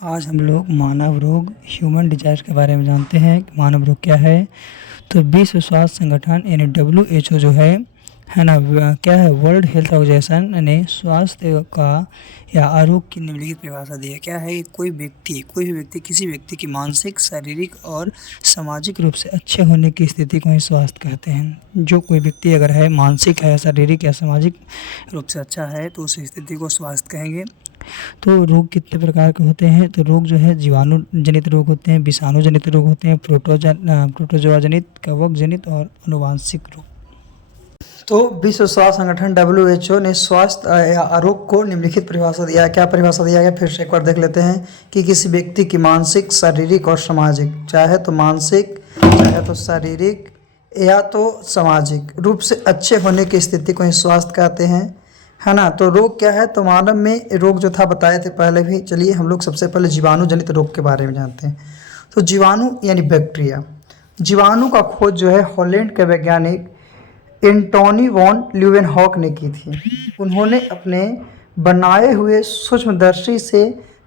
आज हम लोग मानव रोग ह्यूमन डिजाइज के बारे में जानते हैं कि मानव रोग क्या है। तो विश्व स्वास्थ्य संगठन यानी WHO जो है ना, क्या है, वर्ल्ड हेल्थ ऑर्गेनाइजेशन ने स्वास्थ्य का या आरोग्य की निम्नलिखित परिभाषा दी है। क्या है, कोई भी व्यक्ति किसी व्यक्ति की मानसिक, शारीरिक और सामाजिक रूप से अच्छे होने की स्थिति को ही स्वास्थ्य कहते हैं। जो कोई व्यक्ति अगर है मानसिक है, शारीरिक या सामाजिक रूप से अच्छा है तो उस स्थिति को स्वास्थ्य कहेंगे। तो रोग कितने प्रकार के होते हैं? तो रोग जो है जीवाणु जनित रोग होते हैं, विषाणु जनित रोग होते हैं, प्रोटोजोआ जनित, कवक जनित और आनुवांशिक रोग। तो विश्व स्वास्थ्य संगठन WHO ने स्वास्थ्य या आरोग्य को निम्नलिखित परिभाषा दिया है। क्या परिभाषा दिया गया, फिर से एक बार देख लेते हैं कि किसी व्यक्ति की मानसिक, शारीरिक और सामाजिक, चाहे तो मानसिक, चाहे तो शारीरिक या तो सामाजिक रूप से अच्छे होने की स्थिति को ही स्वास्थ्य कहते हैं, है ना। तो रोग क्या है, तो मानव में रोग जो था बताए थे पहले भी। चलिए हम लोग सबसे पहले जीवाणु जनित रोग के बारे में जानते हैं। तो जीवाणु यानी बैक्टीरिया, जीवाणु का खोज जो है हॉलैंड के वैज्ञानिक एंटोनी वॉन ल्यूवेनहॉक ने की थी। उन्होंने अपने बनाए हुए सूक्ष्मदर्शी से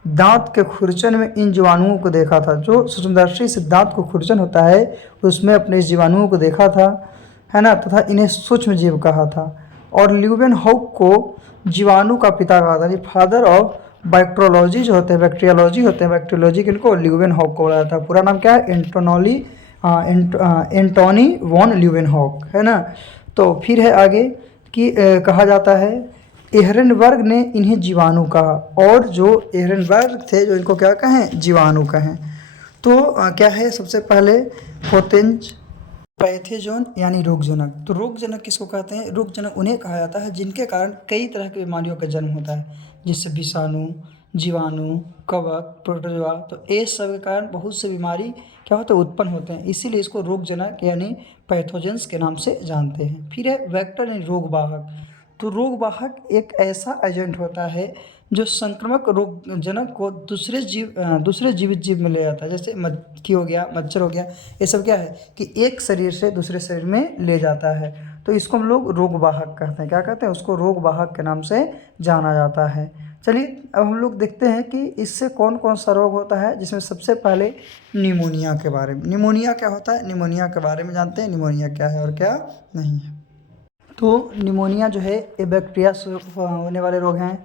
दांत के खुरचन में इन जीवाणुओं को देखा था। जो सूक्ष्मदर्शी से दांत को खुरचन होता है उसमें अपने जीवाणुओं को देखा था, है ना, तथा इन्हें सूक्ष्म जीव कहा था। और ल्यूवेनहॉक को जीवाणु का पिता कहा था, फादर ऑफ बैक्टीरियोलॉजी जो होते हैं, बैक्टीरियोलॉजी किनको, ल्यूवेनहॉक को बोला था। पूरा नाम क्या है, एंटोनी वॉन ल्यूवेनहॉक, है ना। तो फिर है आगे कि कहा जाता है एहरनबर्ग ने इन्हें जीवाणु कहा, और जो एहरनबर्ग थे जो इनको क्या कहें, जीवाणु कहें। तो क्या है, सबसे पहले पैथोजन यानी रोगजनक। तो रोगजनक किसको कहते हैं, रोगजनक उन्हें कहा जाता है जिनके कारण कई तरह की बीमारियों का जन्म होता है, जिससे विषाणु, जीवाणु, कवक, प्रोटोजोआ, तो ये सब के कारण बहुत से बीमारी क्या होते हैं, उत्पन्न होते हैं। इसीलिए इसको रोगजनक यानी पैथोजेंस के नाम से जानते हैं। फिर है वेक्टर यानी रोगवाहक। तो रोगवाहक एक ऐसा एजेंट होता है जो संक्रामक रोगजनक को दूसरे जीवित जीव में ले जाता है। जैसे मक्खी हो गया, मच्छर हो गया, ये सब क्या है कि एक शरीर से दूसरे शरीर में ले जाता है। तो इसको हम लोग रोगवाहक कहते हैं। क्या कहते हैं, उसको रोगवाहक के नाम से जाना जाता है। चलिए अब हम लोग देखते हैं कि इससे कौन कौन सा रोग होता है, जिसमें सबसे पहले निमोनिया के बारे में। निमोनिया क्या होता है, निमोनिया के बारे में जानते हैं, निमोनिया क्या है और क्या नहीं है। तो निमोनिया जो है ये बैक्टीरिया से होने वाले रोग हैं।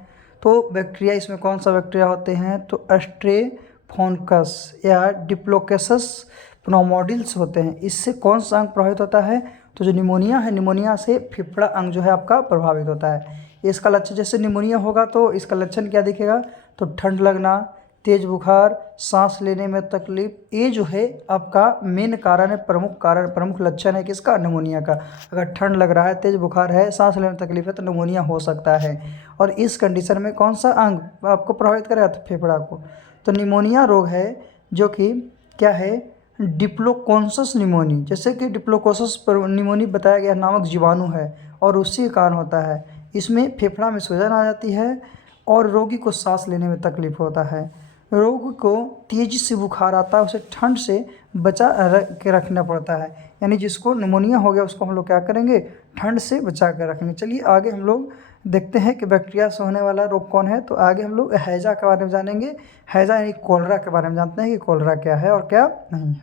तो बैक्टीरिया, इसमें कौन सा बैक्टीरिया होते हैं, तो स्ट्रेफोनकस या डिप्लोकेसस प्नौमोडिल्स होते हैं। इससे कौन सा अंग प्रभावित होता है, तो जो निमोनिया है, निमोनिया से फेफड़ा अंग जो है आपका प्रभावित होता है। इसका लक्षण, जैसे निमोनिया होगा तो इसका लक्षण क्या दिखेगा, तो ठंड लगना, तेज बुखार, सांस लेने में तकलीफ, ये जो है आपका मेन कारण है, प्रमुख लक्षण है किसका, निमोनिया का। अगर ठंड लग रहा है, तेज बुखार है, सांस लेने में तकलीफ है तो निमोनिया हो सकता है। और इस कंडीशन में कौन सा अंग आपको प्रभावित करेगा, तो फेफड़ा को। तो निमोनिया रोग है जो कि क्या है, डिप्लोकोकस निमोनी, जैसे कि डिप्लोकोकस निमोनी बताया गया नामक जीवाणु है और उसी के कारण होता है। इसमें फेफड़ा में सूजन आ जाती है और रोगी को सांस लेने में तकलीफ होता है। रोगी को तेजी से बुखार आता है, उसे ठंड से बचा के रखना पड़ता है। यानी जिसको निमोनिया हो गया उसको हम लोग क्या करेंगे, ठंड से बचा कर रखेंगे। चलिए आगे हम लोग देखते हैं कि बैक्टीरिया से होने वाला रोग कौन है। तो आगे हम लोग हैजा के बारे में जानेंगे। हैजा यानी कॉलरा के बारे में जानते हैं कि कॉलरा क्या है और क्या नहीं है।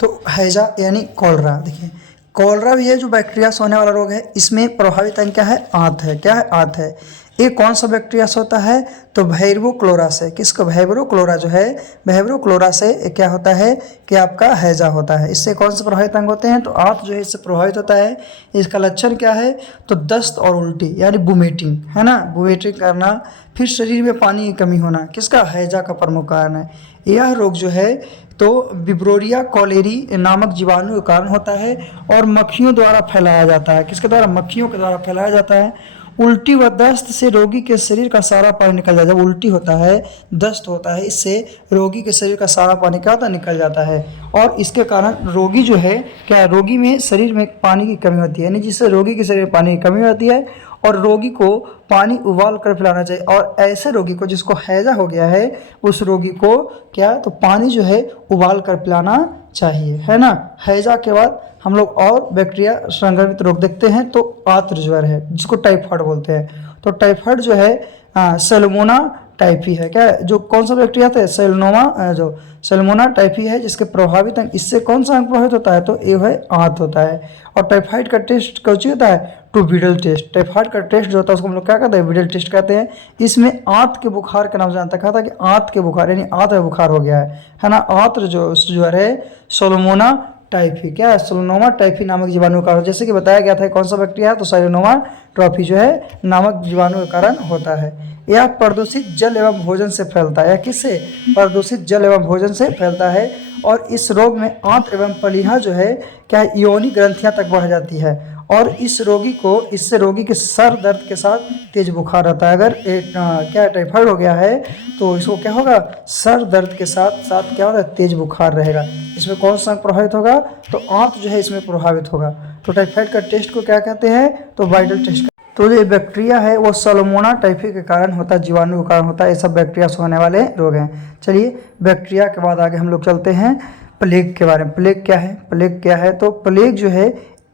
तो हैजा यानी कॉलरा, देखिए कॉलरा भी है जो बैक्टीरिया से होने वाला रोग है। इसमें प्रभावित अंग क्या है, आंत है। क्या है, आंत है। ये कौन सा बैक्टीरिया से होता है, तो वैब्रो क्लोरा से। किसको, वैब्रो क्लोरा जो है, वैब्रो क्लोरा से क्या होता है कि आपका हैजा होता है। इससे कौन से प्रभावित अंग होते हैं, तो आंत जो है इससे प्रभावित होता है। इसका लक्षण क्या है, तो दस्त और उल्टी यानी वोमिटिंग, है ना, वोमिटिंग करना। फिर शरीर में पानी की कमी होना, किसका, हैजा का प्रमुख कारण है। यह रोग जो है तो विब्रोरिया कॉलेरी नामक जीवाणु के कारण होता है और मक्खियों द्वारा फैलाया जाता है। किसके द्वारा, मक्खियों के द्वारा फैलाया जाता है। उल्टी व दस्त से रोगी के शरीर का सारा पानी निकल जाता है। जब उल्टी होता है, दस्त होता है, इससे रोगी के शरीर का सारा पानी क्या होता है, निकल जाता है। और इसके कारण रोगी जो है क्या, रोगी में शरीर में पानी की कमी होती है। यानी जिससे रोगी के शरीर में पानी की कमी होती है और रोगी को पानी उबाल कर पिलाना चाहिए। और ऐसे रोगी को जिसको हैजा हो गया है, उस रोगी को क्या, तो पानी जो है उबाल कर पिलाना चाहिए, है ना। हैजा के बाद हम लोग और बैक्टीरिया संक्रमित रोग देखते हैं। तो आर्त ज्वर है जिसको टाइफाइड बोलते हैं। तो टाइफाइड जो है सैल्मोना टाइफी है। क्या है? जो कौन सा बैक्टीरिया था? सैल्मोना, जो सैल्मोना टाइफी है, जिसके प्रभावित अंग, इससे कौन सा अंग प्रभावित होता है? तो ये है आंत होता है। और टाइफाइड का टेस्ट कौन होता है? Two Widal test. टाइफाइड का टेस्ट जो होता है उसको हम लोग क्या कहते हैं? विडल टेस्ट कहते हैं। इसमें आंत के बुखार के नाम से जानता, कहा था कि आंत के बुखार, यानी आंत में बुखार हो गया है ना। आंत जो ज्वर है सोलोमोना टाइफी, क्या है? सोलोमोना टाइफी नामक जीवाणु का, जैसे कि बताया गया था कौन सा बैक्टीरिया है? तो सोलोमोना टाइफी जो है नामक जीवाणु के कारण होता है। यह प्रदूषित जल एवं भोजन से फैलता है। किससे? प्रदूषित जल एवं भोजन से फैलता है। और इस रोग में आंत एवं प्लीहा जो है क्या है? योनि ग्रंथियां तक बढ़ जाती है। और इससे रोगी के सर दर्द के साथ तेज बुखार आता है। अगर क्या टाइफाइड हो गया है तो इसको क्या होगा? सर दर्द के साथ साथ क्या होगा? तेज बुखार रहेगा। इसमें कौन सा प्रभावित होगा? तो आंत जो है इसमें प्रभावित होगा। तो टाइफाइड का टेस्ट को क्या कहते हैं? तो वाइडल टेस्ट। तो जो बैक्टीरिया है वो सलोमोना टाइफी के कारण होता है, जीवाणु के कारण होता है। ये सब बैक्टीरिया से होने वाले रोग हैं। चलिए बैक्टीरिया के बाद आगे हम लोग चलते हैं प्लेग के बारे में। प्लेग क्या है? प्लेग क्या है? तो प्लेग जो है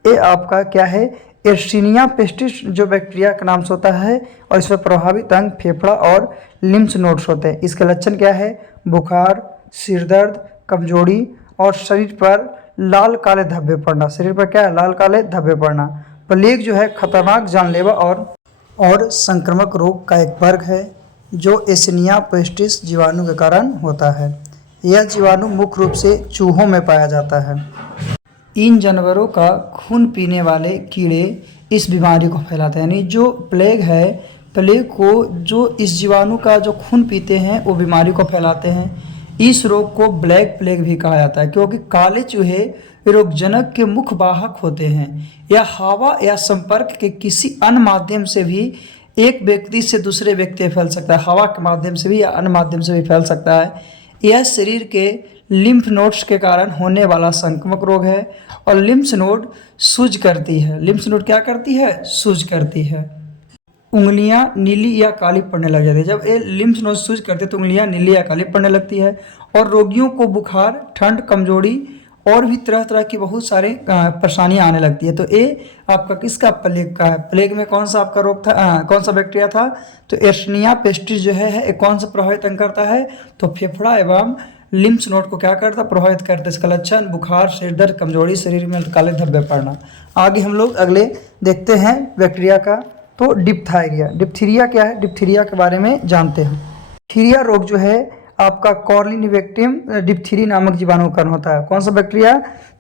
ये आपका क्या है? एर्सिनिया पेस्टिस जो बैक्टीरिया के नाम से होता है। और इसमें प्रभावित अंग फेफड़ा और लिम्फ नोड्स होते हैं। इसके लक्षण क्या है? बुखार, सिर दर्द, कमजोरी और शरीर पर लाल काले धब्बे पड़ना। शरीर पर क्या है? लाल काले धब्बे पड़ना। प्लेग जो है खतरनाक जानलेवा और संक्रामक रोग का एक वर्ग है जो एर्सिनिया पेस्टिस जीवाणु के कारण होता है। यह जीवाणु मुख्य रूप से चूहों में पाया जाता है। इन जानवरों का खून पीने वाले कीड़े इस बीमारी को फैलाते हैं। यानी जो प्लेग है, प्लेग को जो इस जीवाणु का जो खून पीते हैं वो बीमारी को फैलाते हैं। इस रोग को ब्लैक प्लेग भी कहा जाता है, क्योंकि काले चूहे रोगजनक के मुख्य वाहक होते हैं। यह हवा या संपर्क के किसी अन्य माध्यम से भी एक व्यक्ति से दूसरे व्यक्ति फैल सकता है। हवा के माध्यम से भी या अन्य माध्यम से भी फैल सकता है। यह शरीर के लिम्फ नोड्स के कारण होने वाला संक्रामक रोग है। और लिम्फ नोड सूज करती है। लिम्फ नोड क्या करती है? सूज करती है। उंगलियां नीली या काली पड़ने लग जाती है। जब ये लिम्फ नोड सूज करते हैं तो उंगलियां नीली या काली पड़ने लगती है। और रोगियों को बुखार, ठंड, कमजोरी और भी तरह तरह की बहुत सारे परेशानियां आने लगती है। तो ये आपका किसका? प्लेग का है। प्लेग में कौन सा आपका रोग था? कौन सा बैक्टीरिया था? तो एर्सिनिया पेस्टिस जो है कौन सा प्रभावित अंग करता है? तो फेफड़ा एवं लिम्फ नोड को क्या करता? प्रभावित करता है। इसका लक्षण बुखार, सिर दर्द, कमजोरी, शरीर में काले धब्बे पड़ना। आगे हम लोग अगले देखते हैं बैक्टीरिया का। तो डिप्थीरिया। डिप्थीरिया क्या है? डिप्थीरिया के बारे में जानते हैं। डिप्थीरिया रोग जो है आपका कॉर्लिनीबैक्टीरियम डिप्थीरी नामक जीवाणु का कारण होता है। कौन सा बैक्टीरिया?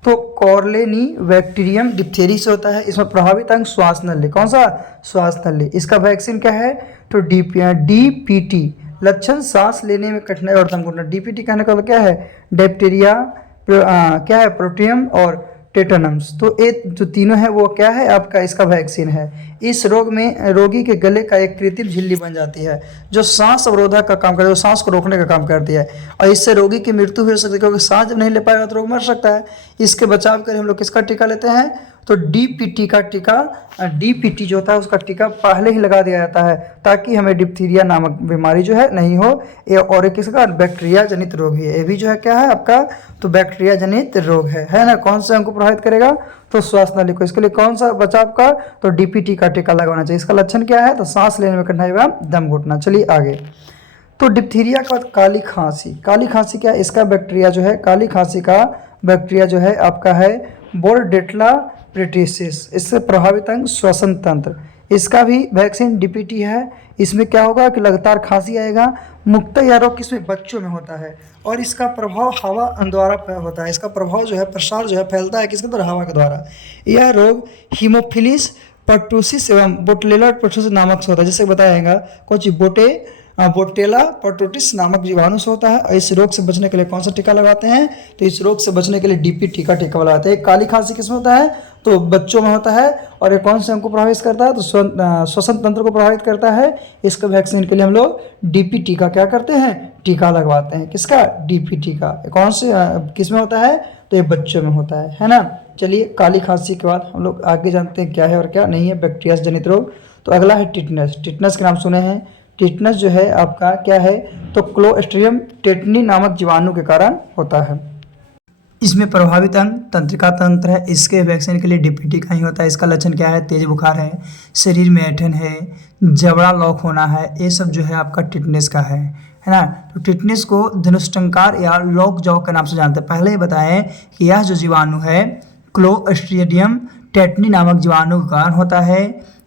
तो कॉर्लिनीबैक्टीरियम डिप्थीरी से होता है। इसमें प्रभावित अंग श्वास नली। कौन सा? श्वास नली। इसका वैक्सीन क्या है? तो डीपीटी। लक्षण सांस लेने में कठिनाई और दम घुटना। डीपीटी कहने का मतलब क्या है? डिप्थीरिया, क्या है? प्रोटियम और टेटनम्स। तो ये जो तीनों है वो क्या है? आपका इसका वैक्सीन है। इस रोग में रोगी के गले का एक कृत्रिम झिल्ली बन जाती है जो सांस अवरोधक का काम करती है, जो सांस को रोकने का काम करती है। और इससे रोगी की मृत्यु भी हो सकती है, क्योंकि सांस जब नहीं ले पाएगा तो रोग मर सकता है। इसके बचाव के लिए हम लोग किसका टीका लेते हैं? तो डीपीटी का टीका। डीपीटी जो होता है उसका टीका पहले ही लगा दिया जाता है ताकि हमें डिप्थीरिया नामक बीमारी जो है नहीं हो। ये और एक किसका? बैक्टीरिया जनित रोग है। ये भी जो है क्या है आपका? तो बैक्टीरिया जनित रोग है ना। कौन से अंग को प्रभावित करेगा? तो श्वास नली को। इसके लिए कौन सा बचाव का? तो डीपीटी का टीका लगवाना चाहिए। इसका लक्षण क्या है? तो सांस लेने में कठिनाई एवं दम घुटना। चलिए आगे। तो डिप्थीरिया के बाद काली खांसी। काली खांसी क्या है? इसका बैक्टीरिया जो है, काली खांसी का बैक्टीरिया जो है आपका है बोर्डेटेला प्रेटिसिस। इससे प्रभावित अंग श्वसन तंत्र। इसका भी वैक्सीन डीपीटी है। इसमें क्या होगा कि लगातार खांसी आएगा। मुख्यतः यह रोग किसमें? बच्चों में होता है। और इसका प्रभाव हवा द्वारा होता है। इसका प्रभाव जो है, प्रसार जो है फैलता है किसके द्वारा? हवा के द्वारा। यह रोग हीमोफिलिस पर्टुसिस एवं बोटेला पर्टुसिस नामक से होता है। जैसे बताएगा कुछ बोटेला पर्टुसिस नामक जीवाणु से होता है। और इस रोग से बचने के लिए कौन सा टीका लगाते हैं? तो इस रोग से बचने के लिए डीपीटी का टीका लगाते हैं। काली खांसी किसमें होता है? तो बच्चों में होता है। और ये कौन से अंग को प्रभावित करता है? तो श्वसन तंत्र को प्रभावित करता है। इसका वैक्सीन के लिए हम लोग डीपीटी का क्या करते हैं? टीका लगवाते हैं। किसका? डीपीटी का। कौन से किसमें होता है? तो ये बच्चों में होता है ना। चलिए काली खांसी के बाद हम लोग आगे जानते हैं क्या है और क्या नहीं है बैक्टीरिया जनित रोग। तो अगला है टिटनस। टिटनस के नाम सुने हैं। टिटनस जो है आपका क्या है? तो क्लोस्ट्रिडियम टेटनी नामक जीवाणु के कारण होता है। इसमें प्रभावित अंग तंत्रिका तंत्र है, इसके वैक्सीन के लिए डीपीटी का ही होता है। इसका लक्षण क्या है? तेज बुखार है, शरीर में ऐंठन है, जबड़ा लॉक होना है, ये सब जो है आपका टिटनेस का है ना। तो टिटनेस को धनुष्टंकार या लॉक जॉ के नाम से जानते हैं। पहले ही बताएं कि यह जो जीवाणु है क्लोस्ट्रीडियम टेटनी नामक जीवाणु के कारण होता है।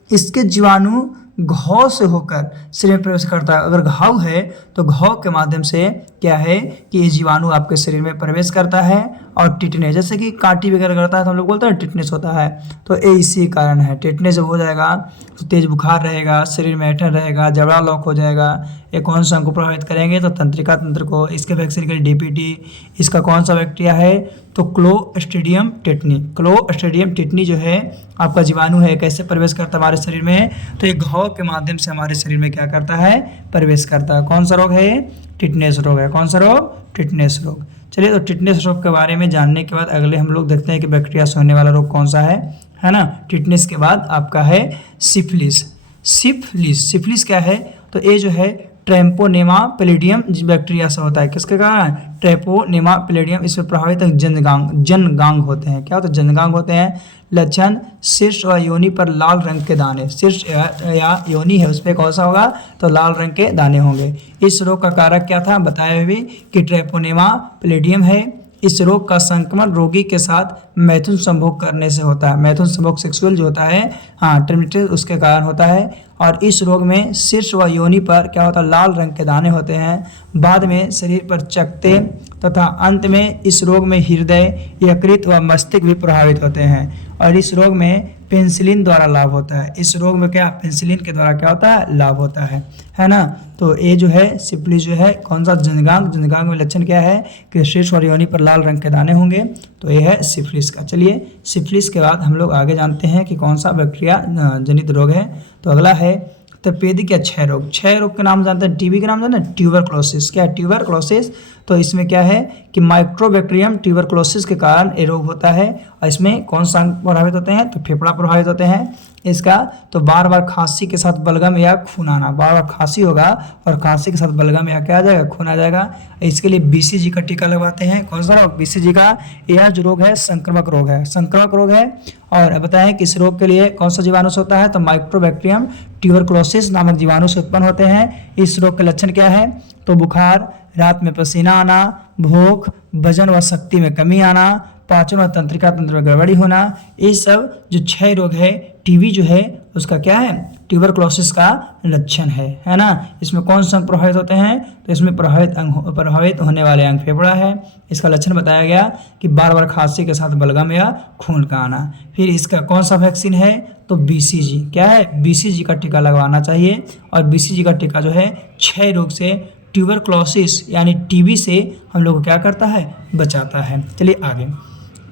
इसके जीवाणु घाव से होकर शरीर में प्रवेश करता है। अगर घाव है तो घाव के माध्यम से क्या है कि ये जीवाणु आपके शरीर में प्रवेश करता है और टिटनेस, जैसे कि कांटी वगैरह करता है तो हम लोग बोलते हैं टिटनेस होता है। तो ये इसी कारण है। टिटनेस जब हो जाएगा तो तेज बुखार रहेगा, शरीर में ऐंठन रहेगा, जबड़ा लॉक हो जाएगा। ये कौन सा अंग को प्रभावित करेंगे? तो तंत्रिका तंत्र को। इसके वैक्सीन के लिए डीपीटी। इसका कौन सा बैक्टीरिया है? तो क्लोस्ट्रीडियम टेटनी। क्लोस्ट्रीडियम टेटनी जो है आपका जीवाणु है, कैसे प्रवेश करता है हमारे शरीर में? तो ये घाव के माध्यम से हमारे शरीर में क्या करता है? प्रवेश करता है। कौन सा रोग है? टिटनेस रोग है। कौन सा रोग? टिटनेस रोग। चलिए, तो टिटनेस रोग के बारे में जानने के बाद अगले हम लोग देखते हैं कि बैक्टीरिया से होने वाला रोग कौन सा है ना। टिटनेस के बाद आपका है सिफिलिस। सिफिलिस क्या है? तो ये जो है ट्रैम्पोनेमा पैलिडियम बैक्टीरिया से होता है। किसके कारण? ट्रैम्पोनेमा पैलिडियम। इसमें प्रभावित जनगांग होते हैं। क्या होते हैं? जनगांग होते हैं। लक्षण शीर्ष व योनि पर लाल रंग के दाने। शीर्ष या योनि है उस पर कौन सा होगा? तो लाल रंग के दाने होंगे। इस रोग का कारक क्या था? बताया भी कि ट्रैम्पोनेमा पैलिडियम है। इस रोग का संक्रमण रोगी के साथ मैथुन संभोग करने से होता है। मैथुन संभोग सेक्सुअल जो होता है, हाँ, टर्मिनेटेड, उसके कारण होता है। और इस रोग में शीर्ष व योनि पर क्या होता है? लाल रंग के दाने होते हैं। बाद में शरीर पर चकत्ते तथा अंत में इस रोग में हृदय, यकृत व मस्तिष्क भी प्रभावित होते हैं। और इस रोग में पेनिसिलिन द्वारा लाभ होता है। इस रोग में क्या? पेनिसिलिन के द्वारा क्या होता है? लाभ होता है ना। तो ये जो है सिफिलिस जो है कौन सा? जनगांग में लक्षण क्या है? कि शीर्ष और योनि पर लाल रंग के दाने होंगे। तो ये है सिफिलिस का। चलिए, सिफिलिस के बाद हम लोग आगे जानते हैं कि कौन सा बैक्टीरिया जनित रोग है। तो अगला है तपेदिक या क्षय रोग। क्षय रोग के नाम जानते हैं, टीबी के नाम जानते हैं, ट्यूबरक्लोसिस। क्या है? ट्यूबरक्लोसिस। तो इसमें क्या है कि माइक्रोबैक्टीरियम ट्यूबरक्लोसिस के कारण ये रोग होता है। और इसमें कौन सा अंग प्रभावित होते हैं? तो फेफड़ा प्रभावित होते हैं इसका। तो बार बार खांसी के साथ बलगम या खून आना। बार बार खांसी होगा और खांसी के साथ बलगम या क्या आ जाएगा? खून आ जाएगा। इसके लिए बीसीजी का टीका लगवाते हैं। कौन सा रोग? बीसीजी का। यह जो रोग है संक्रामक रोग है। संक्रामक रोग है। और बताएं कि इस रोग के लिए कौन सा जीवाणु से होता है? तो माइक्रोबैक्टीरियम ट्यूबरक्लोसिस नामक जीवाणु से उत्पन्न होते हैं। इस रोग के लक्षण क्या है? तो बुखार, रात में पसीना आना, भूख, वजन व शक्ति में कमी आना, पाचन और तंत्रिका तंत्र में गड़बड़ी होना। ये सब जो क्षय रोग है, टीबी जो है, उसका क्या है? ट्यूबरक्लोसिस का लक्षण है ना। इसमें कौन सा अंग प्रभावित होते हैं? तो इसमें प्रभावित होने वाले अंग फेफड़ा है। इसका लक्षण बताया गया कि बार बार खांसी के साथ बलगम या खून का आना। फिर इसका कौन सा वैक्सीन है? तो बीसीजी। क्या है? बीसीजी का टीका लगवाना चाहिए। और बीसीजी का टीका जो है क्षय रोग से, ट्यूबरक्लोसिस यानी टीबी से हम लोग को क्या करता है? बचाता है। चलिए आगे,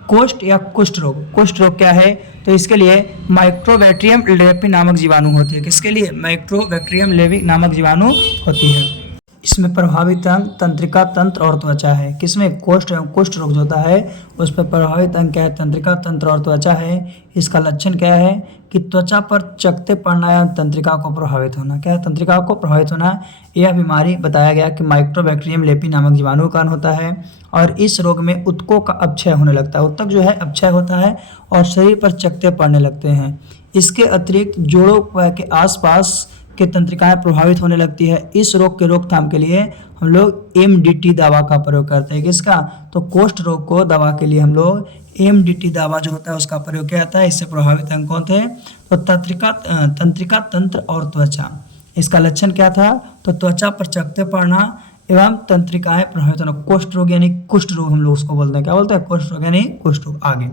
कोष्ठ या कुष्ठ रोग। कुष्ठ रोग क्या है? तो इसके लिए माइक्रोबैक्टीरियम लेवी नामक जीवाणु होती है। किसके लिए? माइक्रोबैक्टीरियम लेवी नामक जीवाणु होती है। इसमें प्रभावित अंग तंत्रिका तंत्र और त्वचा है। किसमें? कोष्ठ एवं कुष्ठ रोग जो होता है उस पर प्रभावित अंग क्या है? तंत्रिका तंत्र और त्वचा है। इसका लक्षण क्या है? कि त्वचा पर चकत्ते पड़ना या तंत्रिका को प्रभावित होना। क्या है? तंत्रिका को प्रभावित होना। यह बीमारी बताया गया कि माइक्रोबैक्टीरियम लेपी नामक जीवाणु के कारण होता है। और इस रोग में उत्तकों का अपक्षय होने लगता है। उत्तक जो है अपक्षय होता है और शरीर पर चकत्ते पड़ने लगते हैं। इसके अतिरिक्त जोड़ों के आसपास के तंत्रिकाएं प्रभावित होने लगती है। इस रोग के रोकथाम के लिए हम लोग एमडीटी दवा का प्रयोग करते हैं। किसका? तो कोष्ठ रोग को दवा के लिए हम लोग एमडीटी दवा जो होता है उसका प्रयोग किया जाता है। इससे प्रभावित अंग कौन थे? तो तंत्रिका तंत्र और त्वचा। इसका लक्षण क्या था? तो त्वचा पर चकत्ते पड़ना एवं तंत्रिकाएं प्रभावित होना। कोष्ठ रोग यानी कुष्ठ रोग हम लोग उसको बोलते हैं। क्या बोलते हैं? कुष्ठ रोग यानी कुष्ठ रोग। आगे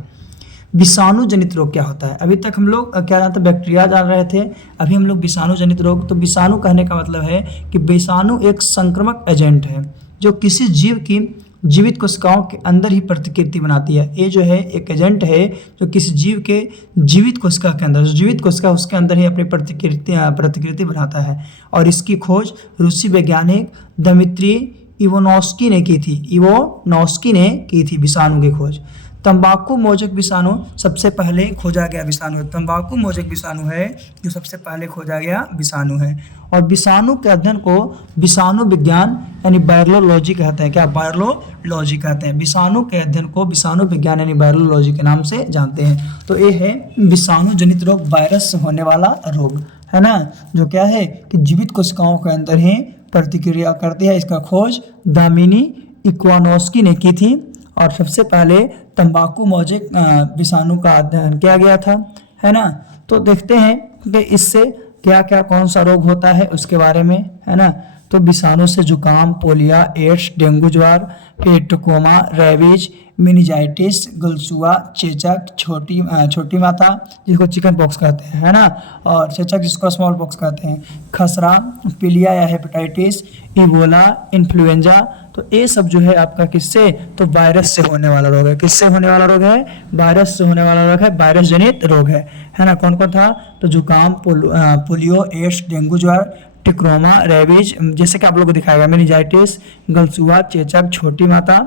विषाणु जनित रोग क्या होता है? अभी तक हम लोग क्या जानते हैं? बैक्टीरिया जान रहे थे। अभी हम लोग विषाणु जनित रोग। तो विषाणु कहने का मतलब है कि विषाणु एक संक्रामक एजेंट है जो किसी जीव की जीवित कोशिकाओं के अंदर ही प्रतिकृति बनाती है। ये जो है एक एजेंट है जो किसी जीव के जीवित कोशिका के अंदर, जो जीवित कोशिका उसके अंदर ही अपनी प्रतिकृति बनाता है। और इसकी खोज रूसी वैज्ञानिक दमित्री इवोनोव्स्की ने की थी। विषाणु की खोज। तंबाकू मोचक विषाणु सबसे पहले खोजा गया विषाणु है। तंबाकू मोचक विषाणु है जो सबसे पहले खोजा गया विषाणु है। और विषाणु के अध्ययन को विषाणु विज्ञान यानी वायरोलॉजी कहते हैं। क्या? वायरोलॉजी कहते हैं। विषाणु के अध्ययन को विषाणु विज्ञान यानी वायरोलॉजी के नाम से जानते हैं। तो ये है विषाणु जनित रोग, वायरस से होने वाला रोग, है ना, जो क्या है कि जीवित कोशिकाओं के अंदर ही प्रतिक्रिया करती है। इसका खोज दामिनी इवानोस्की ने की थी और सबसे पहले तंबाकू मोचक विषाणु का अध्ययन किया गया था, है ना। तो देखते हैं कि इससे क्या क्या कौन सा रोग होता है उसके बारे में, है ना। तो विषाणु से जुकाम, पोलिया, एड्स, डेंगू ज्वर, फिर ट्रोकोमा, रेबीज, मेनिंजाइटिस, गलसुआ, चेचक, छोटी माता जिसको चिकन पॉक्स कहते हैं, है ना, और चेचक जिसको स्मॉल पॉक्स कहते हैं, खसरा, पीलिया या हेपेटाइटिस, इबोला, इन्फ्लुएंजा। तो ये सब जो है आपका किससे? तो वायरस से होने वाला रोग है। किससे होने वाला रोग है? वायरस से होने वाला रोग है, वायरस जनित रोग है ना। कौन कौन था? तो जुकाम, पोलियो, एड्स, डेंगू ज्वर, ट्रोकोमा, रेबीज, जैसे कि आप लोगों को दिखाएगा, मेनिंजाइटिस, गलसुआ, चेचक, छोटी माता,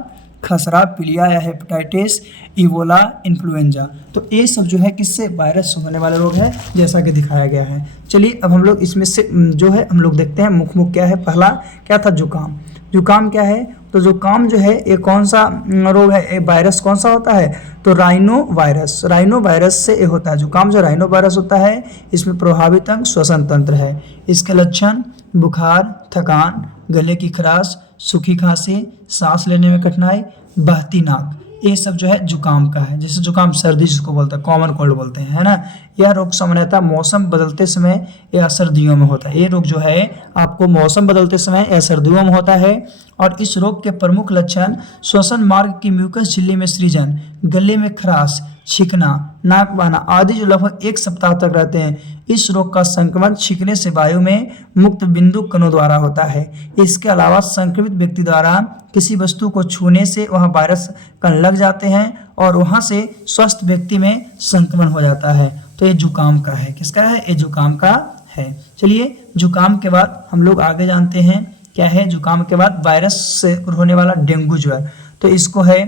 खसरा, पीलिया या हेपेटाइटिस, इबोला, इन्फ्लुएंजा। तो ये सब जो है किससे? वायरस से होने वाले रोग है, जैसा कि दिखाया गया है। चलिए अब हम लोग इसमें से जो है हम लोग देखते हैं मुख्य क्या है। पहला क्या था? जुकाम। जुकाम क्या है? तो जुकाम जो है ये कौन सा रोग है? ये वायरस कौन सा होता है? तो राइनो वायरस। राइनो वायरस से ये होता है जुकाम। जो राइनो वायरस होता है इसमें प्रभावित अंग श्वसन तंत्र है। इसके लक्षण बुखार, थकान, गले की खराश, सूखी खांसी, सांस लेने में कठिनाई, बहती नाक, ये सब जो है जुकाम का है। जैसे जुकाम सर्दी जिसको बोलते हैं, कॉमन कोल्ड बोलते हैं, है ना। यह रोग सामान्यतः मौसम बदलते समय या सर्दियों में होता है। ये रोग जो है आपको मौसम बदलते समय या सर्दियों में होता है। और इस रोग के प्रमुख लक्षण श्वसन मार्ग की म्यूकस झिल्ली में सृजन, गले में खराश, छींकना, नाक बहना आदि जो लगभग 1 सप्ताह तक रहते हैं। इस रोग का संक्रमण छींकने से वायु में मुक्त बिंदु कणों द्वारा होता है। इसके अलावा संक्रमित व्यक्ति द्वारा किसी वस्तु को छूने से वहां वायरस कण लग जाते हैं और वहां से स्वस्थ व्यक्ति में संक्रमण हो जाता है। तो ये जुकाम का है। किसका है? ये जुकाम का है। चलिए जुकाम के बाद हम लोग आगे जानते हैं क्या है। जुकाम के बाद वायरस से होने वाला डेंगू ज्वर, तो इसको है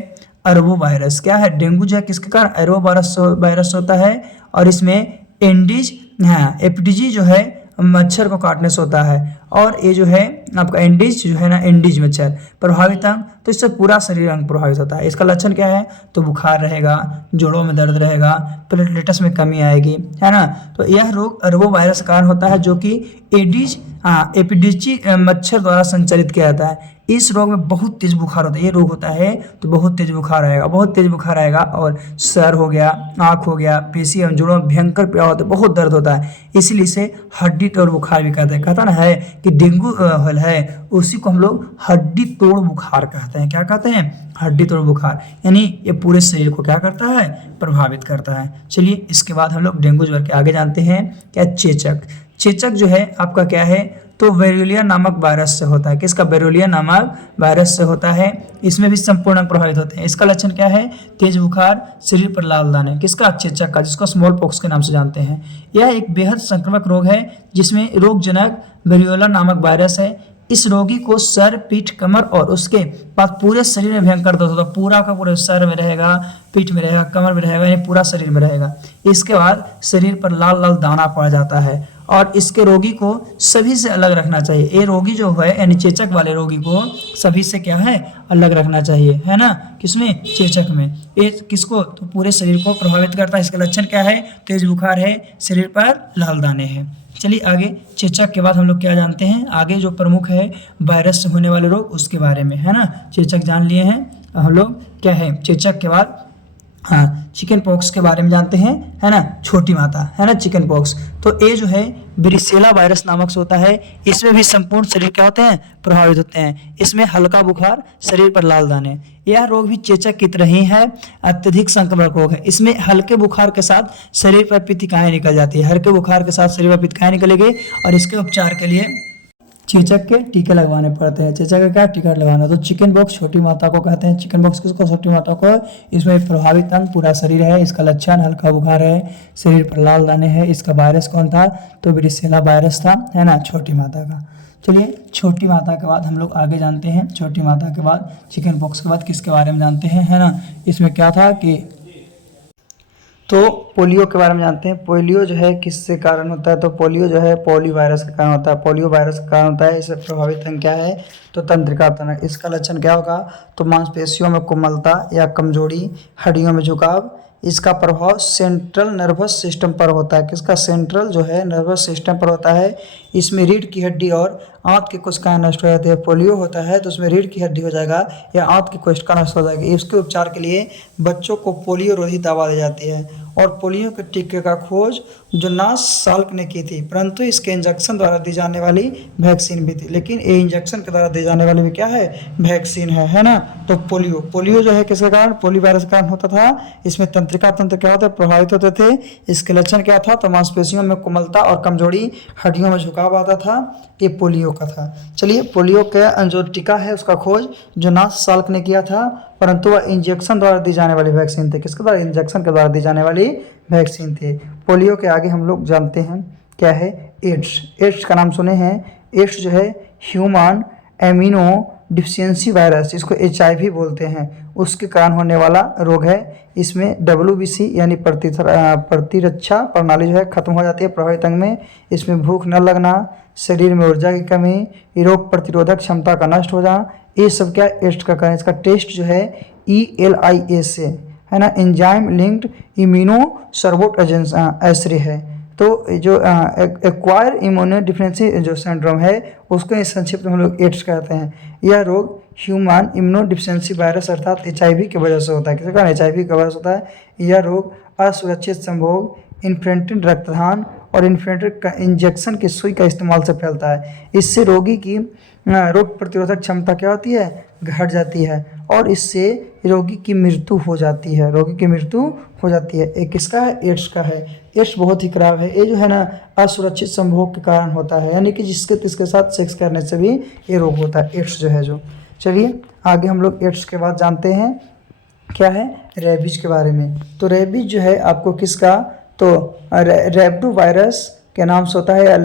अरबो वायरस। क्या है? डेंगू जो है किसके कारण? अरबो वायरस होता है। और इसमें एंडीज एपिडीजी जो है मच्छर को काटने से होता है। और ये जो है आपका एंडीज जो है ना, एंडीज मच्छर प्रभावित अंग, तो इससे पूरा शरीर अंग प्रभावित होता है। इसका लक्षण क्या है? तो बुखार रहेगा, जोड़ों में दर्द रहेगा, प्लेटलेट्स में कमी आएगी, है ना। तो यह रोग अरबो वायरस के कारण होता है जो कि एडीज एपिडिजी मच्छर द्वारा संचालित किया जाता है। इस रोग में बहुत तेज बुखार होता है। ये रोग होता है तो बहुत तेज बुखार आएगा, बहुत तेज बुखार आएगा। और सर हो गया, आँख हो गया, पेशी एवं जोड़ों में भयंकर पीड़ा होता है, बहुत दर्द होता है। इसीलिए इसे हड्डी तोड़ बुखार भी कहते हैं। कहता ना है कि डेंगू है, उसी को हम लोग हड्डी तोड़ बुखार कहते हैं। क्या कहते हैं? हड्डी तोड़ बुखार। यानी ये पूरे शरीर को क्या करता है? प्रभावित करता है। चलिए इसके बाद हम लोग डेंगू ज्वर के आगे जानते हैं क्या? चेचक। चेचक जो है आपका क्या है? तो वेरुलिया नामक वायरस से होता है। किसका? वेरुलिया नामक वायरस से होता है। इसमें भी संपूर्ण अंग प्रभावित होते हैं। इसका लक्षण क्या है? तेज बुखार, शरीर पर लाल दाने। किसका? चेचक का, जिसको स्मॉल पॉक्स के नाम से जानते हैं। यह एक बेहद संक्रामक रोग है जिसमें रोगजनक वेरुलिया नामक वायरस है। इस रोगी को सर, पीठ, कमर और उसके बाद पूरे शरीर में भयंकर दर्द होता है। पूरा का पूरे सर में रहेगा, पीठ में रहेगा, कमर में रहेगा, यानी पूरा शरीर में रहेगा। इसके बाद शरीर पर लाल लाल दाना पड़ जाता है और इसके रोगी को सभी से अलग रखना चाहिए। ये रोगी जो है यानी चेचक वाले रोगी को सभी से क्या है? अलग रखना चाहिए, है ना। किसमें? चेचक में। ये किसको? तो पूरे शरीर को प्रभावित करता है। इसके लक्षण क्या है? तेज बुखार है, शरीर पर लाल दाने हैं। चलिए आगे चेचक के बाद हम लोग क्या जानते हैं? आगे जो प्रमुख है वायरस से होने वाले रोग उसके बारे में, है ना। चेचक जान लिए हैं हम लोग। क्या है चेचक के बाद? चिकन पॉक्स के बारे में जानते हैं, है ना। छोटी माता, है ना, चिकन पॉक्स। तो ये जो है ब्रिसेला वायरस नामक से होता है। इसमें भी संपूर्ण शरीर क्या होते हैं? प्रभावित होते हैं। इसमें हल्का बुखार, शरीर पर लाल दाने। यह रोग भी चेचक की तरह ही है, अत्यधिक संक्रामक रोग है। इसमें हल्के बुखार के साथ शरीर पर पित्तिकाएं निकल जाती है। हल्के बुखार के साथ शरीर पर पित्तिकाएं निकलेगी और इसके उपचार के लिए चेचक के टीके लगवाने पड़ते हैं। चेचक का क्या? टीका लगाना। तो चिकन बॉक्स छोटी माता को कहते हैं। चिकन बॉक्स किसको? छोटी माता को। इसमें प्रभावित अंग पूरा शरीर है। इसका लक्षण हल्का बुखार है, शरीर पर लाल दाने हैं। इसका वायरस कौन था? तो ब्रिसेला वायरस था, है ना, छोटी माता का। चलिए छोटी माता के बाद हम लोग आगे जानते हैं। छोटी माता के बाद चिकन पॉक्स के बाद किसके बारे में जानते हैं, है ना। इसमें क्या था कि तो पोलियो के बारे में जानते हैं। पोलियो जो है किससे कारण होता है, तो पोलियो जो है पोलियो वायरस का कारण होता है। पोलियो वायरस का कारण होता है। इससे प्रभावित अंग क्या है, तो तंत्रिका तंत्र। इसका लक्षण क्या होगा, तो मांसपेशियों में कोमलता या कमजोरी, हड्डियों में झुकाव। इसका प्रभाव सेंट्रल नर्वस सिस्टम पर होता है। किसका, सेंट्रल जो है नर्वस सिस्टम पर होता है। इसमें रीढ़ की हड्डी और आंत की कोशिकाएं नष्ट हो जाती है। पोलियो होता है तो उसमें रीढ़ की हड्डी हो जाएगा या आंत की कोशिका नष्ट हो जाएगी। इसके उपचार के लिए बच्चों को पोलियो रोधी दवा दी जाती है। और पोलियो के टीके का खोज जोनास साल्क ने की थी, परंतु इसके इंजेक्शन द्वारा दी जाने वाली वैक्सीन भी थी। लेकिन ये इंजेक्शन के द्वारा दी जाने वाली भी क्या है, वैक्सीन है ना। तो पोलियो जो है किसके कारण, पोलियो वायरस के कारण होता था। इसमें तंत्रिका तंत्र क्या होता है, प्रभावित होते थे। इसके लक्षण क्या था, तो मांसपेशियों में कोमलता और कमजोरी, हड्डियों में झुकाव आता था। ये पोलियो का था। चलिए पोलियो का जो टीका है उसका खोज जोनास साल्क ने किया था, परंतु वह इंजेक्शन द्वारा दी जाने वाली वैक्सीन थी। किसके द्वारा, इंजेक्शन के द्वारा दी जाने वाली वैक्सीन थी। पोलियो के आगे हम लोग जानते हैं क्या है, एड्स। एड्स का नाम सुने हैं। एड्स जो है ह्यूमन एमिनो डिफिशियंसी वायरस, जिसको HIV बोलते हैं, उसके कारण होने वाला रोग है। इसमें WBC यानी प्रतिरक्षा प्रणाली जो है खत्म हो जाती है प्रभावित अंग में। इसमें भूख न लगना, शरीर में ऊर्जा की कमी, रोग प्रतिरोधक क्षमता का नष्ट हो जाना, ये सब क्या एड्स का कारण। इसका टेस्ट जो है ELIA से, है ना, एंजाइम लिंक्ड इम्यूनो सर्वोट एसेरे है। तो जो एक्वायर इम्यूनो डिफिशियंसी जो सिंड्रोम है उसको संक्षिप्त में हम लोग एड्स कहते हैं। यह रोग ह्यूमन इम्यूनो डिफिशियंसी वायरस अर्थात HIV की वजह से होता है। किसी कारण HIV की वजह से होता है। यह रोग असुरक्षित संभोग, इन्फेंट्रेंट रक्तदान और इन्फेंट्रेंट इंजेक्शन की सुई का इस्तेमाल से फैलता है। इससे रोगी की रोग प्रतिरोधक क्षमता क्या होती है, घट जाती है और इससे रोगी की मृत्यु हो जाती है। रोगी की मृत्यु हो जाती है। एक किसका है, एड्स का है। एड्स बहुत ही खराब है। ये जो है ना असुरक्षित संभोग के कारण होता है, यानी कि जिसके तिसके साथ सेक्स करने से भी ये रोग होता है, एड्स जो है जो। चलिए आगे हम लोग एड्स के बाद जानते हैं क्या है, रेबीज के बारे में। तो रेबीज जो है आपको किसका, तो रेबडो वायरस के नाम से होता है या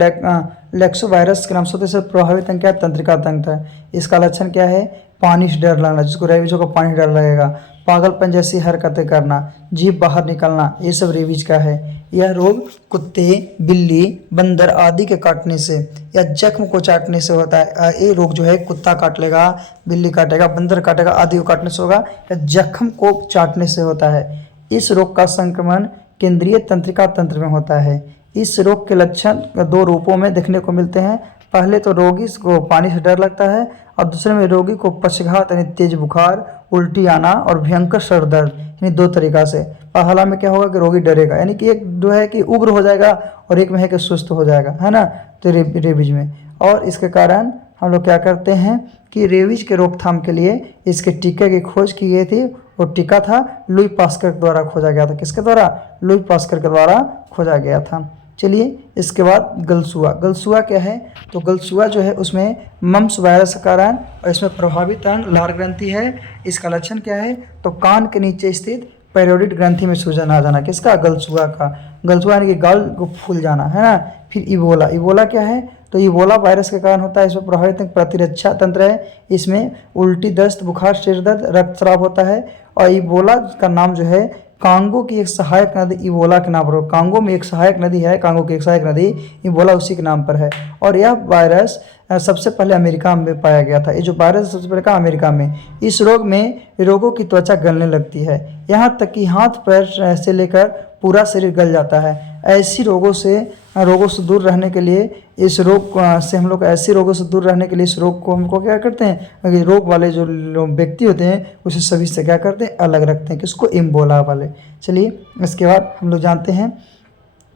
लेक्सो वायरस के नाम से होता है। इससे प्रभावित अंग क्या है, तंत्रिका तंत्र है। इसका लक्षण क्या है, पानी से डर लगना, जिसको रेबीज को पानी डर लगेगा, पागलपन जैसी हरकतें करना, जीभ बाहर निकलना, ये सब रेबीज का है। यह रोग कुत्ते, बिल्ली, बंदर आदि के काटने से या जख्म को चाटने से होता है। ये रोग जो है कुत्ता काट लेगा, बिल्ली काटेगा, बंदर काटेगा आदि को काटने से होगा या जख्म को चाटने से होता है। इस रोग का संक्रमण केंद्रीय तंत्रिका तंत्र में होता है। इस रोग के लक्षण 2 रूपों में देखने को मिलते हैं। पहले तो रोगी को पानी से डर लगता है और दूसरे में रोगी को पक्षघात यानी तेज बुखार, उल्टी आना और भयंकर सर दर्द, यानी 2 तरीका से। पहला में क्या होगा कि रोगी डरेगा, यानी कि एक जो है कि उग्र हो जाएगा और एक में है कि सुस्त हो जाएगा, है ना, तो रेबीज में। और इसके कारण हम लोग क्या करते हैं कि रेबीज के रोकथाम के लिए इसके टीके की खोज की गई थी। वो टीका था लुई पास्कर के द्वारा खोजा गया था। किसके द्वारा, लुई पास्कर के द्वारा खोजा गया था। चलिए इसके बाद गलसुआ। गलसुआ क्या है, तो गलसुआ जो है उसमें मम्प्स वायरस के कारण और इसमें प्रभावित अंग लार ग्रंथि है। इसका लक्षण क्या है, तो कान के नीचे स्थित पैरोडिड ग्रंथि में सूजन आ जाना। किसका, गलसुआ का। गलसुआ यानी कि गाल को फूल जाना, है ना। फिर इबोला। इबोला क्या है, तो इबोला वायरस के कारण होता है। इसमें प्रभावित प्रतिरक्षा तंत्र है। इसमें उल्टी, दस्त, बुखार, सिर दर्द, रक्तस्राव होता है। और इबोला का नाम जो है कांगो की एक सहायक नदी इबोला के नाम पर, कांगो में एक सहायक नदी है, कांगो की एक सहायक नदी इबोला उसी के नाम पर है। और यह वायरस सबसे पहले अमेरिका में पाया गया था। ये जो वायरस सबसे पहले कहाँ, अमेरिका में। इस रोग में रोगों की त्वचा गलने लगती है, यहाँ तक कि हाथ पैर से लेकर पूरा शरीर गल जाता है। ऐसी रोगों से दूर रहने के लिए इस रोग से हम लोग ऐसे रोगों से दूर रहने के लिए इस रोग को हमको क्या करते हैं, रोग वाले जो व्यक्ति होते हैं उसे सभी से क्या करते हैं, अलग रखते हैं। किसको, इम्बोला वाले। चलिए इसके बाद हम लोग जानते हैं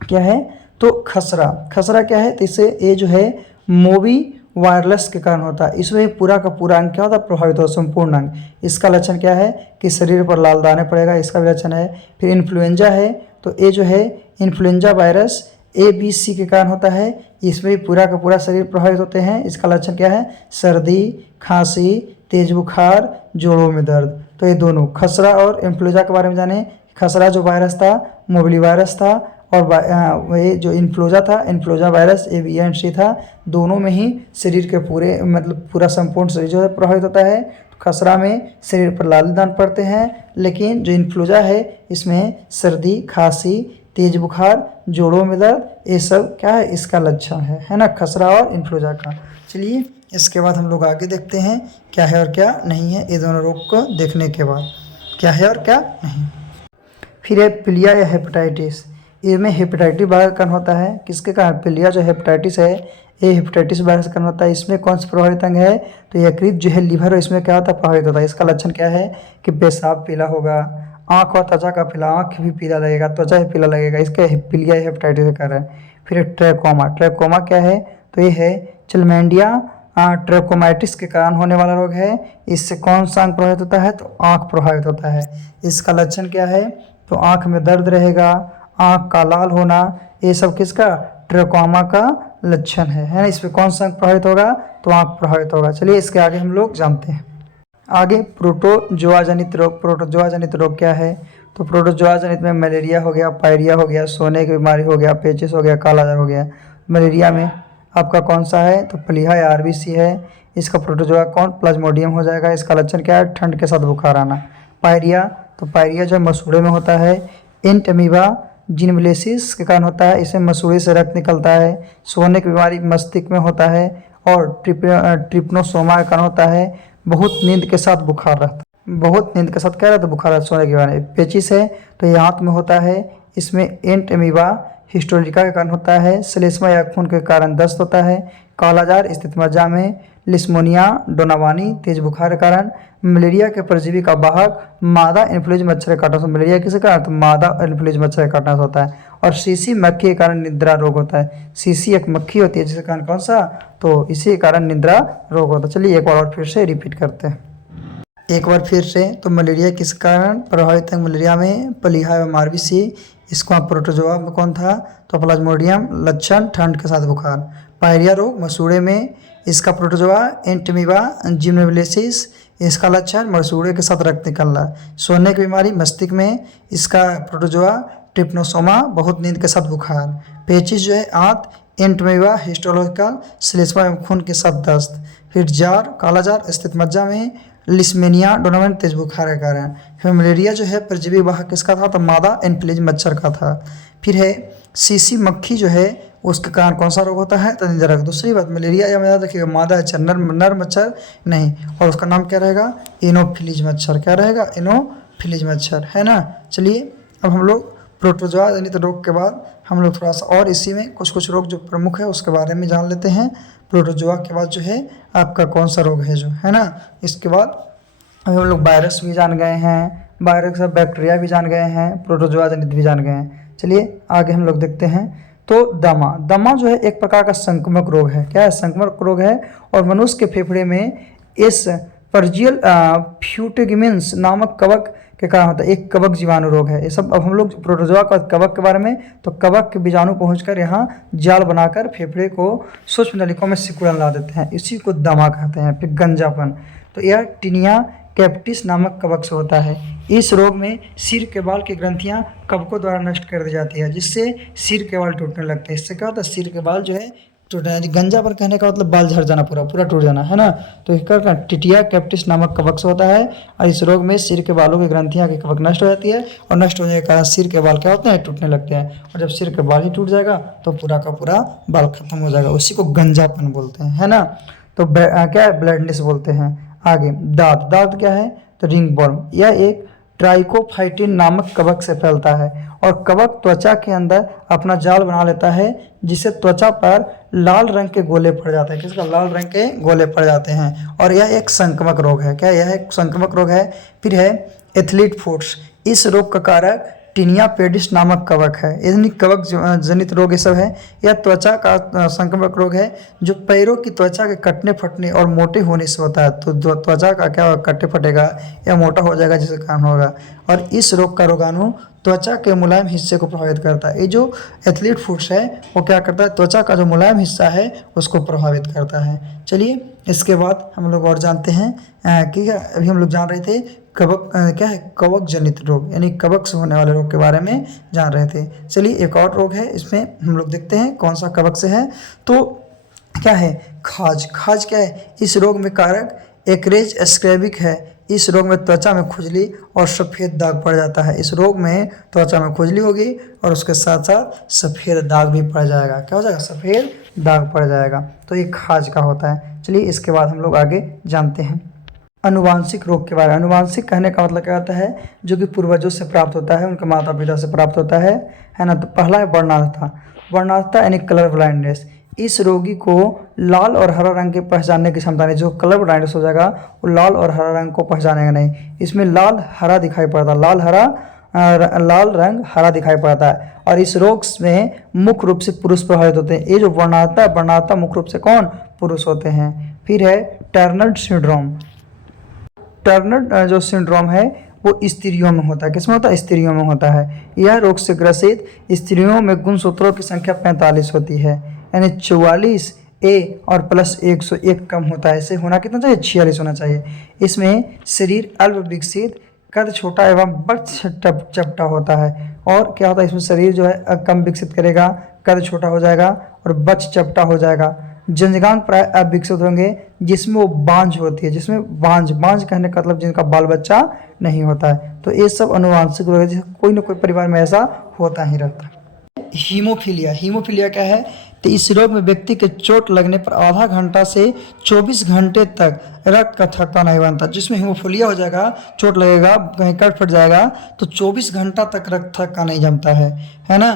क्या है, तो खसरा। खसरा क्या है, तो इससे ये जो है मोबी वायरलेस के कारण होता है। इसमें पूरा का पूरा अंग क्या होता है, प्रभावित होता है, संपूर्ण अंग। इसका लक्षण क्या है कि शरीर पर लाल दाने पड़ेगा, इसका भी लक्षण है। फिर इन्फ्लुएंजा है, तो ये जो है इन्फ्लुएंजा वायरस ABC के कारण होता है। इसमें भी पूरा का पूरा शरीर प्रभावित होते हैं। इसका लक्षण क्या है, सर्दी, खांसी, तेज बुखार, जोड़ों में दर्द। तो ये दोनों खसरा और इन्फ्लुएंजा के बारे में जाने। खसरा जो वायरस था मोबली वायरस था और ये जो इन्फ्लुएंजा था, इन्फ्लुएंजा वायरस एवियन सी था, दोनों में ही शरीर के पूरे मतलब पूरा संपूर्ण शरीर जो है प्रभावित होता है। तो खसरा में शरीर पर लाल दाग पड़ते हैं, लेकिन जो इन्फ्लुएंजा है इसमें सर्दी, खांसी, तेज बुखार, जोड़ों में दर्द, ये सब क्या है इसका लक्षण है ना, खसरा और इन्फ्लुएंजा का। चलिए इसके बाद हम लोग आगे देखते हैं क्या है और क्या नहीं है, ये दोनों रोग को देखने के बाद क्या है और क्या नहीं। फिर है पीलिया या हेपेटाइटिस। इसमें हेपेटाइटिस वायरस का कारण होता है, किसके कारण? पीलिया जो हेपेटाइटिस है ये हेपेटाइटिस वायरस का कारण होता है। इसमें कौन सा प्रभावित अंग है? तो यकृत जो है लिवर, इसमें क्या होता है प्रभावित होता है। इसका लक्षण क्या है कि पेशाब पीला होगा, आँख और त्वचा का पीला, आँख भी पीला लगेगा, त्वचा भी पीला लगेगा, इसका पीलिया हेपेटाइटिस का कारण है। फिर ट्रैकोमा। ट्रैकोमा क्या है? तो ये है चिलमेंडिया ट्रैकोमाइटिस के कारण होने वाला रोग है। इससे कौन सा अंग प्रभावित होता है? तो आँख प्रभावित होता है। इसका लक्षण क्या है? तो आँख में दर्द रहेगा, आँख का लाल होना, ये सब किसका? ट्रैकोमा का लक्षण है ना। इस पर कौन सा अंग प्रभावित होगा? तो आँख प्रभावित होगा। चलिए इसके आगे हम लोग जानते हैं। आगे प्रोटोजोआ जनित रोग। प्रोटोजोआ जनित रोग क्या है? तो प्रोटोजोआ जनित में मलेरिया हो गया, पायरिया हो गया, सोने की बीमारी हो गया, पेचिस हो गया, कालाजार हो गया। मलेरिया में आपका कौन सा है? तो प्लीहा या आरबीसी है। इसका प्रोटोजोआ कौन? प्लाज्मोडियम हो जाएगा। इसका लक्षण क्या है? ठंड के साथ बुखार आना। पायरिया, तो पायरिया जो मसूड़े में होता है। एंटमीबा जिनवलेसिस के कारण होता है, इसमें मसूड़े से रक्त निकलता है। सोने की बीमारी मस्तिष्क में होता है। और ट्रिप्नोसोमा के कारण होता है। बहुत नींद के साथ बुखार रहता है, बहुत नींद के साथ क्या रहता है? बुखार रहता है, सोने की बीमारी। पेचिस है तो ये आंत में होता है। इसमें एंटमीबा हिस्टोरिका के कारण होता है। श्लेष्मा या खून के कारण दस्त होता है। कालाजार स्थित मज्जा में। लिस्मोनिया डोनावानी तेज बुखार के कारण। मलेरिया के परजीवी का वाहक मादा इन्फ्लुएंजा मच्छर के काटने से। मलेरिया किसके कारण? तो मादा इन्फ्लुएंजा मच्छर के काटने से होता है। और सीसी मक्खी के कारण निद्रा रोग होता है। सीसी एक मक्खी होती है जिसके कारण कौन सा? तो इसी के कारण निद्रा रोग होता है। चलिए एक बार और फिर से रिपीट करते हैं, एक बार फिर से। तो मलेरिया किस कारण प्रभावित है? मलेरिया में प्लीहा एवं आरबीसी। इसको आप प्रोटोजोआ में कौन था? तो प्लाज्मोडियम। लक्षण ठंड के साथ बुखार। पायरिया रोग मसूड़े में। इसका प्रोटोजोआ एंटमीबा जिम्नोलेसिस। इसका लक्षण मसूड़े के साथ रक्त निकलना। सोने की बीमारी मस्तिष्क में। इसका प्रोटोजोआ ट्रिप्नोसोमा बहुत नींद के साथ बुखार। पेचिस जो है आंत। एंटमीबा हिस्टोलॉजिकल श्लेष्मा एवं खून के साथ दस्त। फिर जार कालाजार स्थित मज्जा में। लिस्मेनिया डोनावेंट तेज बुखार के कारण। फिर मलेरिया जो है परजीवी वाहक किसका था? तो मादा इन्फ्लुएंजा मच्छर का था। फिर है सीसी मक्खी जो है उसके कारण कौन सा रोग होता है? तो निद्रा रोग। दूसरी बात मलेरिया या याद रखिएगा मादा है, नर मच्छर नहीं, और उसका नाम क्या रहेगा? इनोफिलीज मच्छर। क्या रहेगा? इनोफिलीज मच्छर, है ना। चलिए अब हम लोग प्रोटोजोआ जनित रोग के बाद हम लोग थोड़ा सा और इसी में कुछ कुछ रोग जो प्रमुख है उसके बारे में जान लेते हैं। प्रोटोजोआ के बाद जो है आपका कौन सा रोग है जो है ना। इसके बाद अभी हम लोग वायरस भी जान गए हैं, वायरस का बैक्टीरिया भी जान गए हैं, प्रोटोजोआ जनित भी जान गए हैं। चलिए आगे हम लोग देखते हैं। तो दमा। दमा जो है एक प्रकार का संक्रामक रोग है। क्या है? संक्रामक रोग है। और मनुष्य के फेफड़े में इस पर्जियल फ्यूटिगिमिन्स नामक कवक के कारण होता है। एक कवक जीवाणु रोग है ये सब। अब हम लोग प्रोटोजोआ का कवक के बारे में, तो कवक के बीजाणु पहुंचकर यहाँ जाल बनाकर फेफड़े को सूक्ष्म नलिकाओं में सिकुड़न ला देते हैं, इसी को दमा कहते हैं। फिर गंजापन, तो यह टिनिया कैप्टिस नामक कवक से होता है। इस रोग में सिर के बाल की ग्रंथियां कवकों द्वारा नष्ट कर दी जाती है, जिससे सिर के बाल टूटने लगते हैं। इससे क्या होता है? सिर के बाल जो है टूटना है। गंजापन कहने का मतलब बाल झड़ जाना, पूरा पूरा टूट जाना, है ना। तो इसका टिटिया कैप्टिस नामक कवक से होता है। और इस रोग में सिर के बालों की ग्रंथियां के कवक नष्ट हो जाती है, और नष्ट होने के कारण सिर के बाल क्या होते हैं? टूटने लगते हैं। और जब सिर के बाल ही टूट जाएगा तो पूरा का पूरा बाल खत्म हो जाएगा, उसी को गंजापन बोलते हैं, है ना। तो क्या है? ब्लडनेस बोलते हैं। आगे दांत। दांत क्या है? तो रिंगवर्म। यह एक ट्राइकोफाइटिन नामक कवक से फैलता है, और कवक त्वचा के अंदर अपना जाल बना लेता है, जिससे त्वचा पर लाल रंग के गोले पड़ जाते हैं। किसका? लाल रंग के गोले पड़ जाते हैं। और यह एक संक्रामक रोग है। क्या? यह एक संक्रामक रोग है। फिर है एथलीट फुट्स। इस रोग का कारक टिनिया पेडिस नामक कवक है। यानी कवक जनित रोग ये सब है। यह त्वचा का संक्रामक रोग है, जो पैरों की त्वचा के कटने फटने और मोटे होने से होता है। तो त्वचा का क्या कटने फटेगा या मोटा हो जाएगा जिसके कारण होगा। और इस रोग का रोगाणु त्वचा के मुलायम हिस्से को प्रभावित करता है। ये जो एथलीट फुट्स है वो क्या करता है, त्वचा का जो मुलायम हिस्सा है उसको प्रभावित करता है। चलिए इसके बाद हम लोग और जानते हैं कि अभी हम लोग जान रहे थे कवक क्या है, कवक जनित रोग यानी कवक से होने वाले रोग के बारे में जान रहे थे। चलिए एक और रोग है, इसमें हम लोग देखते हैं कौन सा कवक से है। तो क्या है, खाज। खाज क्या है, इस रोग में कारक एक्रेज स्क्रैबिक है। इस रोग में त्वचा में खुजली और सफ़ेद दाग पड़ जाता है। इस रोग में त्वचा में खुजली होगी और उसके साथ साथ सफ़ेद दाग भी पड़ जाएगा। क्या हो जाएगा, सफ़ेद दाग पड़ जाएगा। तो ये खाज का होता है। चलिए इसके बाद हम लोग आगे जानते हैं अनुवांशिक रोग के बारे में। अनुवांशिक कहने का मतलब क्या होता है, जो कि पूर्वजों से प्राप्त होता है, उनके माता पिता से प्राप्त होता है ना। तो पहला है वर्णांधता। वर्णांधता यानी कलर ब्लाइंडनेस। इस रोगी को लाल और हरा रंग के पहचानने की क्षमता नहीं। जो कलर ब्लाइंडनेस हो जाएगा वो लाल और हरा रंग को पहचानेगा नहीं। इसमें लाल हरा दिखाई पड़ता है, लाल रंग हरा दिखाई पड़ता है। और इस रोग में मुख्य रूप से पुरुष प्रभावित होते हैं। ये जो वर्णांधता मुख्य रूप से कौन, पुरुष होते हैं। फिर है टर्नर सिंड्रोम। टर्नर जो सिंड्रोम है वो स्त्रियों में होता है। किसमें होता है, स्त्रियों में होता है। यह रोग से ग्रसित स्त्रियों में गुणसूत्रों की संख्या 45 होती है, यानी 44 ए और प्लस 101 कम होता है। इसे होना कितना चाहिए, 46 होना चाहिए। इसमें शरीर अल्प विकसित, कद छोटा एवं बक्ष चपटा होता है। और क्या होता है, इसमें शरीर जो है कम विकसित करेगा, कद छोटा हो जाएगा और बक्ष चपटा हो जाएगा। जंजगांग प्राय अविकसित होंगे, जिसमें वो बांझ होती है। जिसमें बांझ कहने का मतलब जिनका बाल बच्चा नहीं होता है। तो ये सब अनुवांशिक रोग है, जैसे कोई ना कोई परिवार में ऐसा होता ही रहता है। हीमोफीलिया क्या है, तो इस रोग में व्यक्ति के चोट लगने पर आधा घंटा से 24 घंटे तक रक्त का थक्का नहीं बनता। जिसमें हीमोफीलिया हो जाएगा, चोट लगेगा, कहीं कट फट जाएगा तो 24 घंटा तक रक्त थक्का नहीं जमता है ना।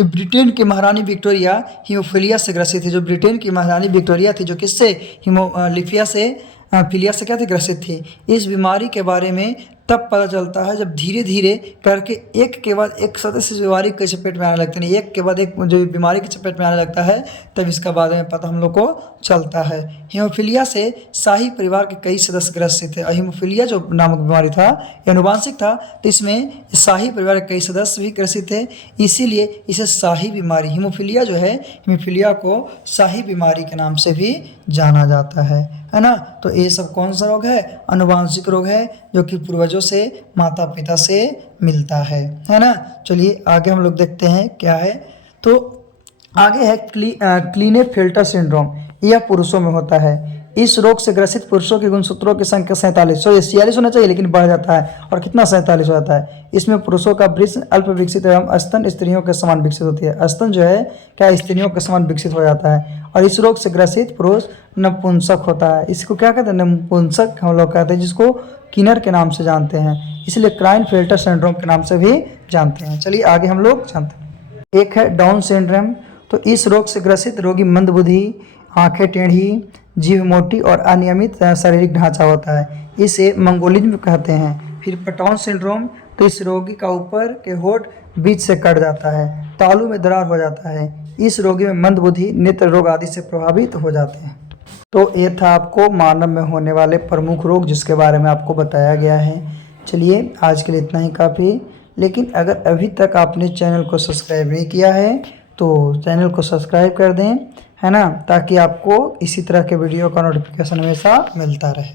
ब्रिटेन की महारानी विक्टोरिया हीमोफीलिया से ग्रसित थी। जो ब्रिटेन की महारानी विक्टोरिया थी, जो किससे, हीमोफीलिया से क्या थी, ग्रसित थी। इस बीमारी के बारे में तब पता चलता है जब धीरे धीरे करके एक के बाद एक सदस्य बीमारी के चपेट में आने लगते हैं। एक के बाद एक जो बीमारी के चपेट में आने लगता है तब इसका बाद में पता हम लोग को चलता है। हीमोफीलिया से शाही परिवार के कई सदस्य ग्रसित थे। और हीमोफीलिया जो नामक बीमारी था ये अनुवांशिक था, तो इसमें शाही परिवार के कई सदस्य भी ग्रसित थे। इसीलिए इसे शाही बीमारी, हीमोफीलिया जो है, हीमोफीलिया को शाही बीमारी के नाम से भी जाना जाता है ना। तो ये सब कौन सा रोग है, अनुवांशिक रोग है, जो कि पूर्वजों से, माता पिता से मिलता है ना। चलिए आगे हम लोग देखते हैं क्या है। तो आगे है क्लीनेफेल्टर सिंड्रोम। यह पुरुषों में होता है। इस रोग से ग्रसित पुरुषों के गुणसूत्रों की संख्या 47, 46 होना चाहिए लेकिन बढ़ जाता है। और कितना, 47 हो जाता है। इसमें पुरुषों का वृषण अल्प विकसित एवं स्तन स्त्रियों के समान विकसित होती है। स्तन जो है क्या, स्त्रियों के समान विकसित हो जाता है। और इस रोग से ग्रसित पुरुष नपुंसक होता है। इसको क्या कहते हैं, नपुंसक हम लोग कहते हैं, जिसको किनर के नाम से जानते हैं। इसलिए क्लाइनफेल्टर सिंड्रोम के नाम से भी जानते हैं। चलिए आगे हम लोग जानते हैं। एक है डाउन सिंड्रोम। तो इस रोग से ग्रसित रोगी मंदबुद्धि, आंखें टेढ़ी, जीभ मोटी और अनियमित शारीरिक ढांचा होता है। इसे मंगोलिज्म कहते हैं। फिर पटाउन सिंड्रोम, तो इस रोगी का ऊपर के होठ बीच से कट जाता है, तालू में दरार हो जाता है। इस रोगी में मंदबुद्धि, नेत्र रोग आदि से प्रभावित हो जाते हैं। तो ये था आपको मानव में होने वाले प्रमुख रोग जिसके बारे में आपको बताया गया है। चलिए आज के लिए इतना ही काफ़ी। लेकिन अगर अभी तक आपने चैनल को सब्सक्राइब नहीं किया है तो चैनल को सब्सक्राइब कर दें, है ना, ताकि आपको इसी तरह के वीडियो का नोटिफिकेशन हमेशा मिलता रहे।